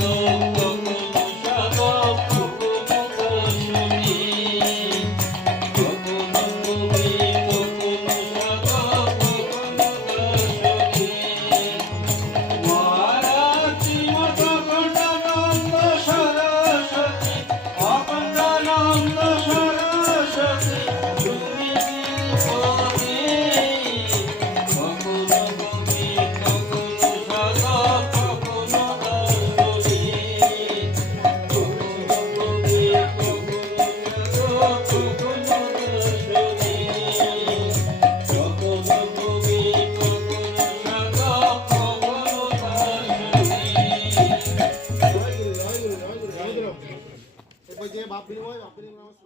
Lord. Aprimo ahí, aprimo,